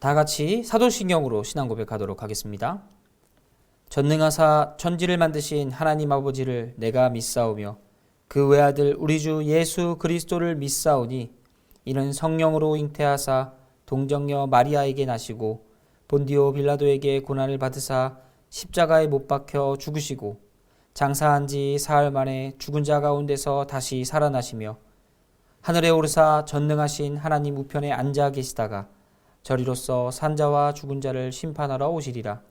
다 같이 사도신경으로 신앙 고백하도록 하겠습니다. 전능하사 천지를 만드신 하나님 아버지를 내가 믿사오며 그 외아들 우리 주 예수 그리스도를 믿사오니 이는 성령으로 잉태하사 동정녀 마리아에게 나시고 본디오 빌라도에게 고난을 받으사 십자가에 못 박혀 죽으시고 장사한 지 사흘 만에 죽은 자 가운데서 다시 살아나시며 하늘에 오르사 전능하신 하나님 우편에 앉아 계시다가 저리로서 산자와 죽은 자를 심판하러 오시리라.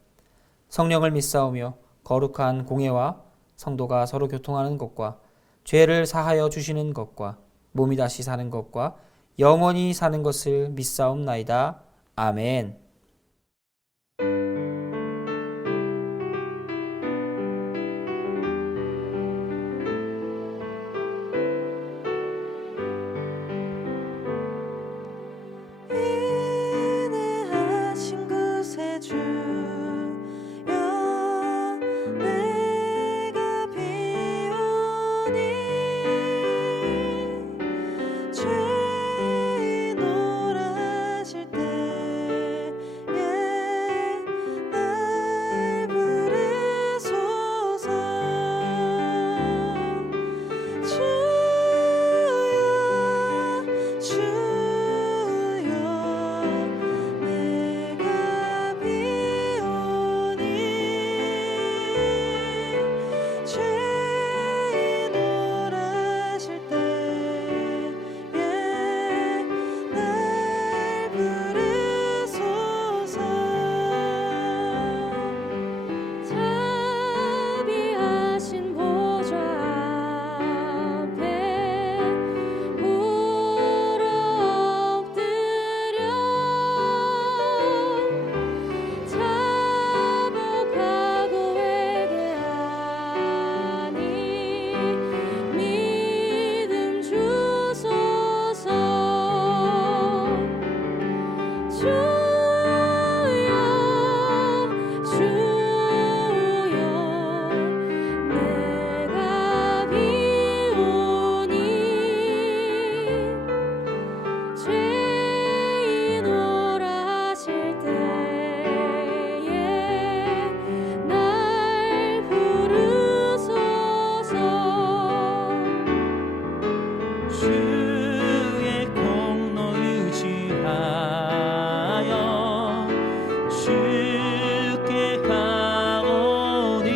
성령을 믿사오며 거룩한 공예와 성도가 서로 교통하는 것과 죄를 사하여 주시는 것과 몸이 다시 사는 것과 영원히 사는 것을 믿사옵나이다. 아멘. 인내하신 구세주여 내가 비오니 죄인 오라실 때에 날 부르소서. 주여 내가 비오니 죄인 오라실 때에 날 부르소서. 자비하신 보좌 앞에 울어 엎드려 자복하고 회개하니 믿음 주소서. 주여 내가 비오니 죄인 오라실 때에 날 부르소서. 주의 공로 의지하여 주께 가오니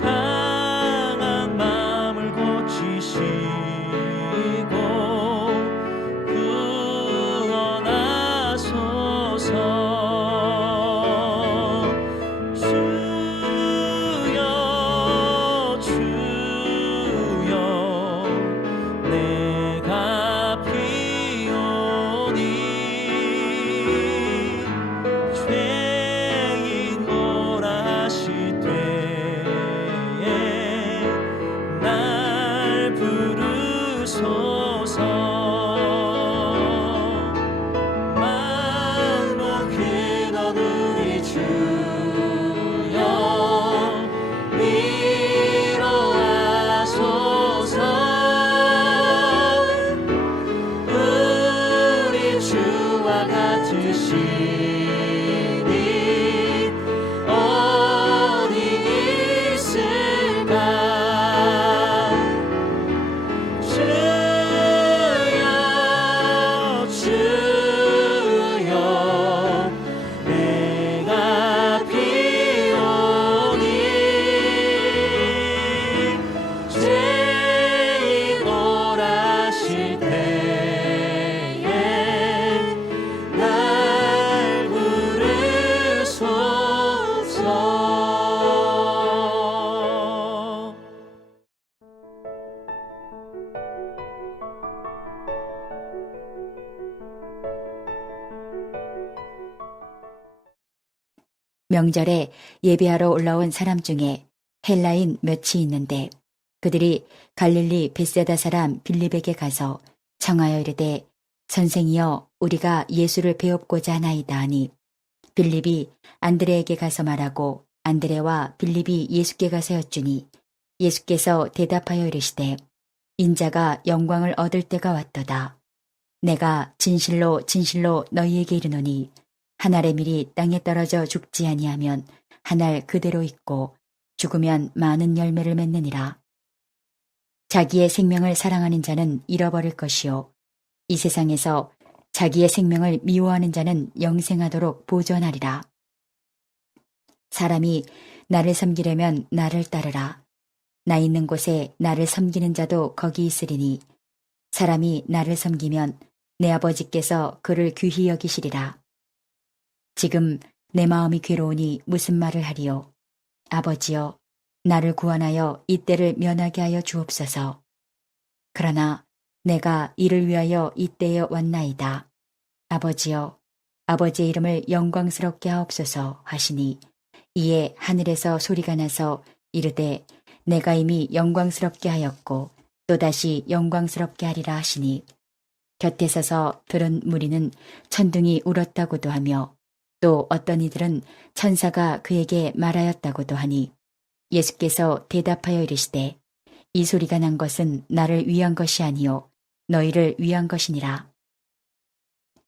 상한 마음을 고치시고 구원하소서. 주여 내가 비오니 죄인 오라실 때에 날 부르소서. 만복했던 우리 주여 위로하소서. 우리 주와 같으시니 어디 있을까. 주여 내가 비오니 죄인 오라실 때에 날 부르소서. 명절에 예배하러 올라온 사람 중에 헬라인 몇이 있는데 그들이 갈릴리 벳세다 사람 빌립에게 가서 청하여 이르되 선생이여 우리가 예수를 배웁고자 하나이다 하니 빌립이 안드레에게 가서 말하고 안드레와 빌립이 예수께 가서 여쭈니 예수께서 대답하여 이르시되 인자가 영광을 얻을 때가 왔도다. 내가 진실로 진실로 너희에게 이르노니 한 알의 밀이 땅에 떨어져 죽지 아니하면 한 알 그대로 있고 죽으면 많은 열매를 맺느니라. 자기의 생명을 사랑하는 자는 잃어버릴 것이요 이 세상에서 자기의 생명을 미워하는 자는 영생하도록 보존하리라. 사람이 나를 섬기려면 나를 따르라. 나 있는 곳에 나를 섬기는 자도 거기 있으리니 사람이 나를 섬기면 내 아버지께서 그를 귀히 여기시리라. 지금 내 마음이 괴로우니 무슨 말을 하리요. 아버지여, 나를 구원하여 이 때를 면하게 하여 주옵소서. 그러나 내가 이를 위하여 이 때에 왔나이다. 아버지여, 아버지의 이름을 영광스럽게 하옵소서 하시니 이에 하늘에서 소리가 나서 이르되 내가 이미 영광스럽게 하였고 또다시 영광스럽게 하리라 하시니 곁에 서서 들은 무리는 천둥이 울었다고도 하며 또 어떤 이들은 천사가 그에게 말하였다고도 하니 예수께서 대답하여 이르시되 이 소리가 난 것은 나를 위한 것이 아니요 너희를 위한 것이니라.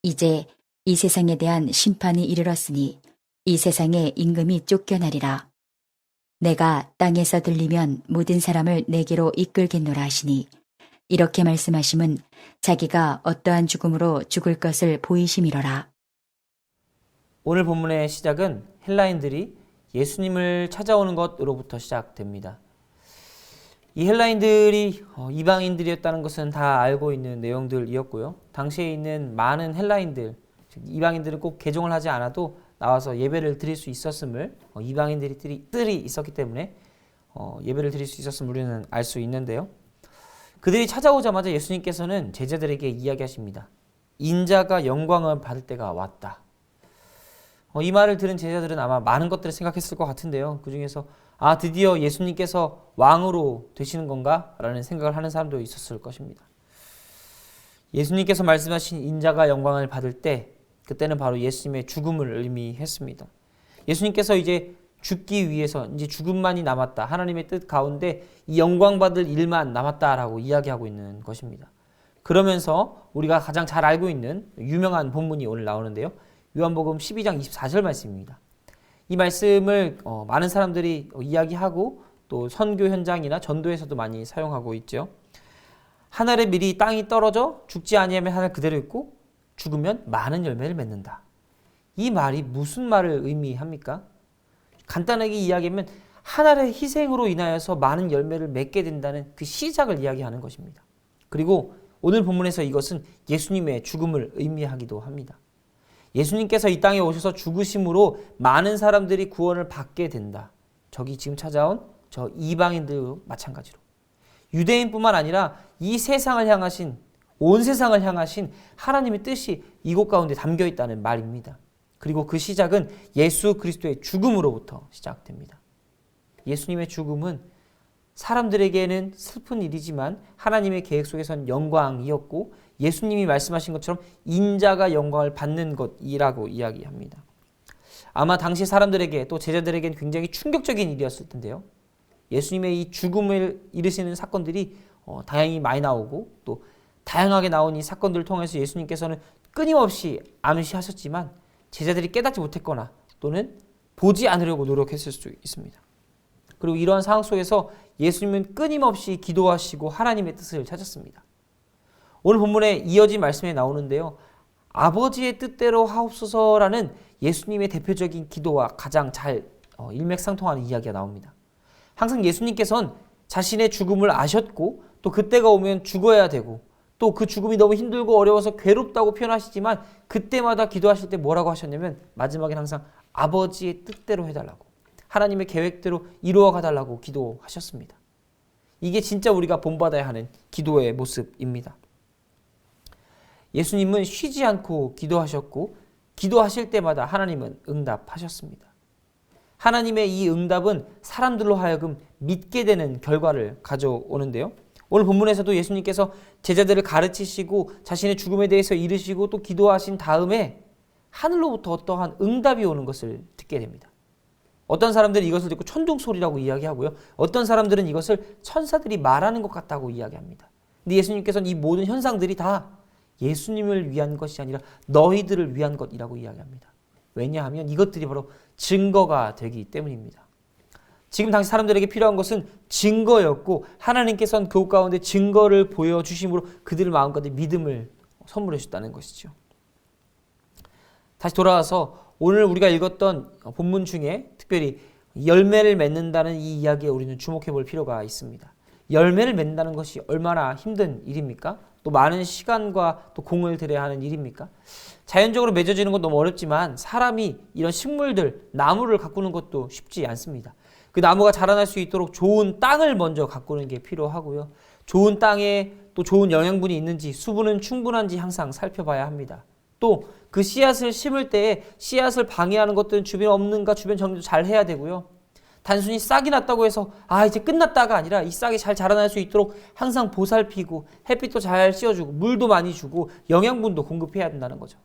이제 이 세상에 대한 심판이 이르렀으니 이 세상의 임금이 쫓겨나리라. 내가 땅에서 들리면 모든 사람을 내게로 이끌겠노라 하시니 이렇게 말씀하심은 자기가 어떠한 죽음으로 죽을 것을 보이심이로라. 오늘 본문의 시작은 헬라인들이 예수님을 찾아오는 것으로부터 시작됩니다. 이 헬라인들이 이방인들이었다는 것은 다 알고 있는 내용들이었고요. 당시에 있는 많은 헬라인들, 즉 이방인들은 꼭 개종을 하지 않아도 나와서 예배를 드릴 수 있었음을 이방인들이 뜰이 있었기 때문에 예배를 드릴 수 있었음을 우리는 알 수 있는데요. 그들이 찾아오자마자 예수님께서는 제자들에게 이야기하십니다. 인자가 영광을 받을 때가 왔다. 이 말을 들은 제자들은 아마 많은 것들을 생각했을 것 같은데요. 그 중에서 드디어 예수님께서 왕으로 되시는 건가? 라는 생각을 하는 사람도 있었을 것입니다. 예수님께서 말씀하신 인자가 영광을 받을 때 그때는 바로 예수님의 죽음을 의미했습니다. 예수님께서 이제 죽기 위해서 이제 죽음만이 남았다. 하나님의 뜻 가운데 이 영광받을 일만 남았다라고 이야기하고 있는 것입니다. 그러면서 우리가 가장 잘 알고 있는 유명한 본문이 오늘 나오는데요. 요한복음 12장 24절 말씀입니다. 이 말씀을 많은 사람들이 이야기하고 또 선교 현장이나 전도에서도 많이 사용하고 있죠. 한 알의 밀이 땅이 떨어져 죽지 아니하면 한 알 그대로 있고 죽으면 많은 열매를 맺는다. 이 말이 무슨 말을 의미합니까? 간단하게 이야기하면 한 알의 희생으로 인하여서 많은 열매를 맺게 된다는 그 시작을 이야기하는 것입니다. 그리고 오늘 본문에서 이것은 예수님의 죽음을 의미하기도 합니다. 예수님께서 이 땅에 오셔서 죽으심으로 많은 사람들이 구원을 받게 된다. 저기 지금 찾아온 저 이방인들도 마찬가지로. 유대인뿐만 아니라 이 세상을 향하신, 온 세상을 향하신 하나님의 뜻이 이곳 가운데 담겨 있다는 말입니다. 그리고 그 시작은 예수 그리스도의 죽음으로부터 시작됩니다. 예수님의 죽음은 사람들에게는 슬픈 일이지만 하나님의 계획 속에선 영광이었고 예수님이 말씀하신 것처럼 인자가 영광을 받는 것이라고 이야기합니다. 아마 당시 사람들에게 또 제자들에게는 굉장히 충격적인 일이었을 텐데요. 예수님의 이 죽음을 이르시는 사건들이 다양히 많이 나오고 또 다양하게 나온 이 사건들을 통해서 예수님께서는 끊임없이 암시하셨지만 제자들이 깨닫지 못했거나 또는 보지 않으려고 노력했을 수 있습니다. 그리고 이러한 상황 속에서 예수님은 끊임없이 기도하시고 하나님의 뜻을 찾았습니다. 오늘 본문에 이어진 말씀에 나오는데요. 아버지의 뜻대로 하옵소서라는 예수님의 대표적인 기도와 가장 잘 일맥상통하는 이야기가 나옵니다. 항상 예수님께서는 자신의 죽음을 아셨고 또 그때가 오면 죽어야 되고 또 그 죽음이 너무 힘들고 어려워서 괴롭다고 표현하시지만 그때마다 기도하실 때 뭐라고 하셨냐면 마지막엔 항상 아버지의 뜻대로 해달라고 하나님의 계획대로 이루어 가달라고 기도하셨습니다. 이게 진짜 우리가 본받아야 하는 기도의 모습입니다. 예수님은 쉬지 않고 기도하셨고 기도하실 때마다 하나님은 응답하셨습니다. 하나님의 이 응답은 사람들로 하여금 믿게 되는 결과를 가져오는데요. 오늘 본문에서도 예수님께서 제자들을 가르치시고 자신의 죽음에 대해서 이르시고 또 기도하신 다음에 하늘로부터 어떠한 응답이 오는 것을 듣게 됩니다. 어떤 사람들은 이것을 듣고 천둥 소리라고 이야기하고요. 어떤 사람들은 이것을 천사들이 말하는 것 같다고 이야기합니다. 근데 예수님께서는 이 모든 현상들이 다 예수님을 위한 것이 아니라 너희들을 위한 것이라고 이야기합니다. 왜냐하면 이것들이 바로 증거가 되기 때문입니다. 지금 당시 사람들에게 필요한 것은 증거였고 하나님께서는 그 가운데 증거를 보여주심으로 그들 마음 가운데 믿음을 선물해 주셨다는 것이죠. 다시 돌아와서 오늘 우리가 읽었던 본문 중에 특별히 열매를 맺는다는 이 이야기에 우리는 주목해 볼 필요가 있습니다. 열매를 맺는다는 것이 얼마나 힘든 일입니까? 또 많은 시간과 또 공을 들여야 하는 일입니까? 자연적으로 맺어지는 건 너무 어렵지만 사람이 이런 식물들, 나무를 가꾸는 것도 쉽지 않습니다. 그 나무가 자라날 수 있도록 좋은 땅을 먼저 가꾸는 게 필요하고요. 좋은 땅에 또 좋은 영양분이 있는지, 수분은 충분한지 항상 살펴봐야 합니다. 또 그 씨앗을 심을 때에 씨앗을 방해하는 것들은 주변에 없는가 주변 정리도 잘 해야 되고요. 단순히 싹이 났다고 해서 이제 끝났다가 아니라 이 싹이 잘 자라날 수 있도록 항상 보살피고 햇빛도 잘 씌워주고 물도 많이 주고 영양분도 공급해야 된다는 거죠.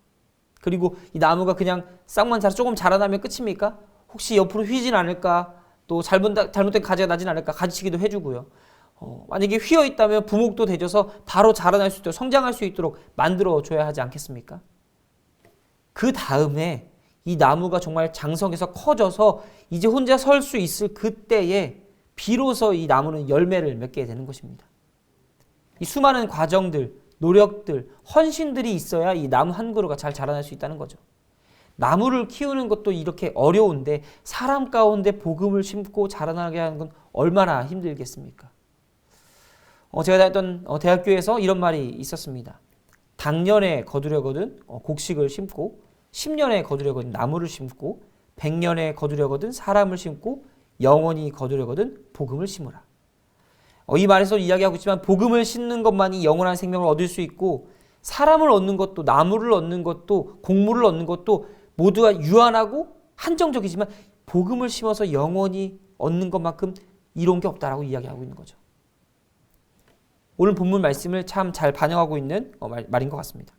그리고 이 나무가 그냥 싹만 조금 자라나면 끝입니까? 혹시 옆으로 휘진 않을까? 또 잘못된 가지가 나진 않을까? 가지치기도 해주고요. 만약에 휘어 있다면 부목도 되져서 바로 자라날 수 있도록 성장할 수 있도록 만들어줘야 하지 않겠습니까? 그 다음에 이 나무가 정말 장성해서 커져서 이제 혼자 설 수 있을 그때에 비로소 이 나무는 열매를 맺게 되는 것입니다. 이 수많은 과정들, 노력들, 헌신들이 있어야 이 나무 한 그루가 잘 자라날 수 있다는 거죠. 나무를 키우는 것도 이렇게 어려운데 사람 가운데 복음을 심고 자라나게 하는 건 얼마나 힘들겠습니까? 제가 다녔던 대학교에서 이런 말이 있었습니다. 당년에 거두려거든 곡식을 심고 10년에 거두려거든 나무를 심고 100년에 거두려거든 사람을 심고 영원히 거두려거든 복음을 심으라. 이 말에서 이야기하고 있지만 복음을 심는 것만이 영원한 생명을 얻을 수 있고 사람을 얻는 것도 나무를 얻는 것도 곡물을 얻는 것도 모두가 유한하고 한정적이지만 복음을 심어서 영원히 얻는 것만큼 이로운 게 없다라고 이야기하고 있는 거죠. 오늘 본문 말씀을 참 잘 반영하고 있는 말인 것 같습니다.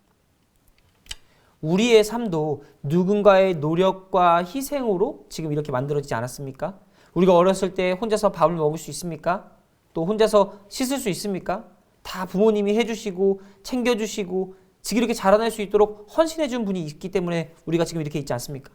우리의 삶도 누군가의 노력과 희생으로 지금 이렇게 만들어지지 않았습니까? 우리가 어렸을 때 혼자서 밥을 먹을 수 있습니까? 또 혼자서 씻을 수 있습니까? 다 부모님이 해주시고 챙겨주시고 지금 이렇게 자라날 수 있도록 헌신해준 분이 있기 때문에 우리가 지금 이렇게 있지 않습니까?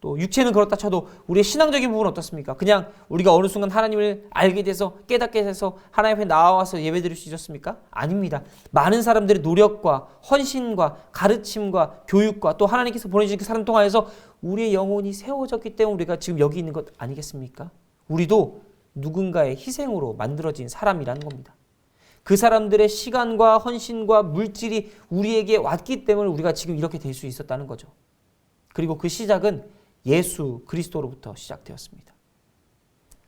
또 육체는 그렇다 쳐도 우리의 신앙적인 부분은 어떻습니까? 그냥 우리가 어느 순간 하나님을 알게 돼서 깨닫게 돼서 하나님 앞에 나와서 예배드릴 수 있었습니까? 아닙니다. 많은 사람들의 노력과 헌신과 가르침과 교육과 또 하나님께서 보내주신 그 사람 통하여서 우리의 영혼이 세워졌기 때문에 우리가 지금 여기 있는 것 아니겠습니까? 우리도 누군가의 희생으로 만들어진 사람이라는 겁니다. 그 사람들의 시간과 헌신과 물질이 우리에게 왔기 때문에 우리가 지금 이렇게 될 수 있었다는 거죠. 그리고 그 시작은 예수 그리스도로부터 시작되었습니다.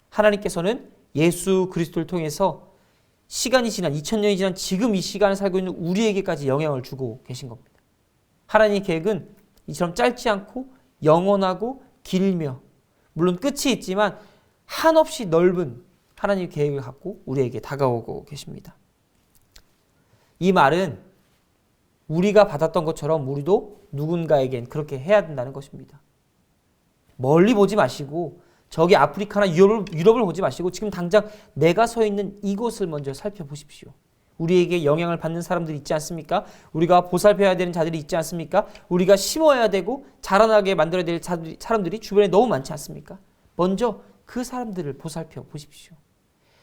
하나님께서는 예수 그리스도를 통해서 시간이 지난 2000년이 지난 지금 이 시간을 살고 있는 우리에게까지 영향을 주고 계신 겁니다. 하나님의 계획은 이처럼 짧지 않고 영원하고 길며 물론 끝이 있지만 한없이 넓은 하나님의 계획을 갖고 우리에게 다가오고 계십니다. 이 말은 우리가 받았던 것처럼 우리도 누군가에겐 그렇게 해야 된다는 것입니다. 멀리 보지 마시고 저기 아프리카나 유럽을 보지 마시고 지금 당장 내가 서 있는 이곳을 먼저 살펴보십시오. 우리에게 영향을 받는 사람들이 있지 않습니까? 우리가 보살펴야 되는 자들이 있지 않습니까? 우리가 심어야 되고 자라나게 만들어야 될 사람들이 주변에 너무 많지 않습니까? 먼저 그 사람들을 보살펴 보십시오.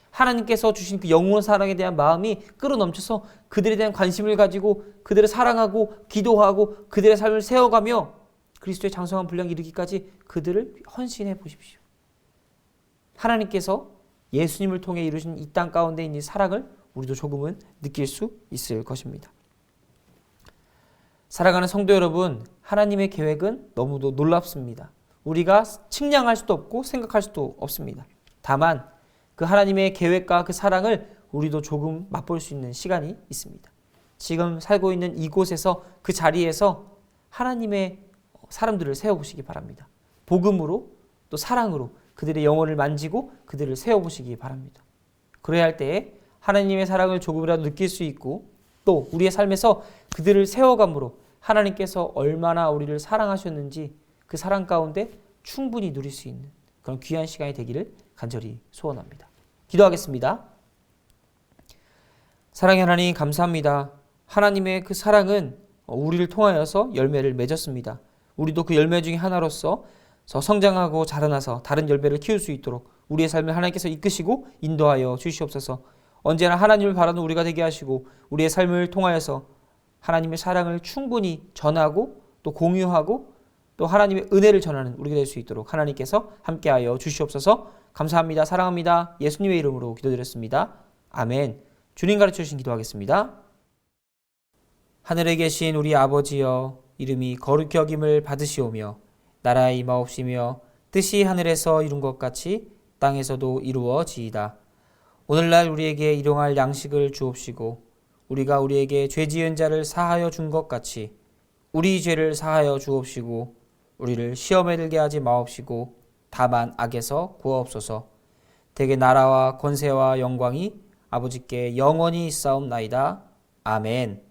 하나님께서 주신 그 영원 사랑에 대한 마음이 끌어넘쳐서 그들에 대한 관심을 가지고 그들을 사랑하고 기도하고 그들의 삶을 세워가며 그리스도의 장성한 분량에 이르기까지 그들을 헌신해 보십시오. 하나님께서 예수님을 통해 이루신 이 땅 가운데 있는 사랑을 우리도 조금은 느낄 수 있을 것입니다. 사랑하는 성도 여러분, 하나님의 계획은 너무도 놀랍습니다. 우리가 측량할 수도 없고 생각할 수도 없습니다. 다만 그 하나님의 계획과 그 사랑을 우리도 조금 맛볼 수 있는 시간이 있습니다. 지금 살고 있는 이곳에서 그 자리에서 하나님의 사람들을 세워보시기 바랍니다. 복음으로 또 사랑으로 그들의 영혼을 만지고 그들을 세워보시기 바랍니다. 그래야 할 때에 하나님의 사랑을 조금이라도 느낄 수 있고 또 우리의 삶에서 그들을 세워감으로 하나님께서 얼마나 우리를 사랑하셨는지 그 사랑 가운데 충분히 누릴 수 있는 그런 귀한 시간이 되기를 간절히 소원합니다. 기도하겠습니다. 사랑의 하나님 감사합니다. 하나님의 그 사랑은 우리를 통하여서 열매를 맺었습니다. 우리도 그 열매 중에 하나로서 성장하고 자라나서 다른 열매를 키울 수 있도록 우리의 삶을 하나님께서 이끄시고 인도하여 주시옵소서. 언제나 하나님을 바라는 우리가 되게 하시고 우리의 삶을 통하여서 하나님의 사랑을 충분히 전하고 또 공유하고 또 하나님의 은혜를 전하는 우리가 될 수 있도록 하나님께서 함께하여 주시옵소서. 감사합니다. 사랑합니다. 예수님의 이름으로 기도드렸습니다. 아멘. 주님 가르쳐 주신 기도하겠습니다. 하늘에 계신 우리 아버지여, 이름이 거룩히 여김을 받으시오며 나라의 임하옵시며 뜻이 하늘에서 이룬 것 같이 땅에서도 이루어지이다. 오늘날 우리에게 일용할 양식을 주옵시고 우리가 우리에게 죄 지은 자를 사하여 준 것 같이 우리 죄를 사하여 주옵시고 우리를 시험에 들게 하지 마옵시고 다만 악에서 구하옵소서. 대개 나라와 권세와 영광이 아버지께 영원히 있사옵나이다. 아멘.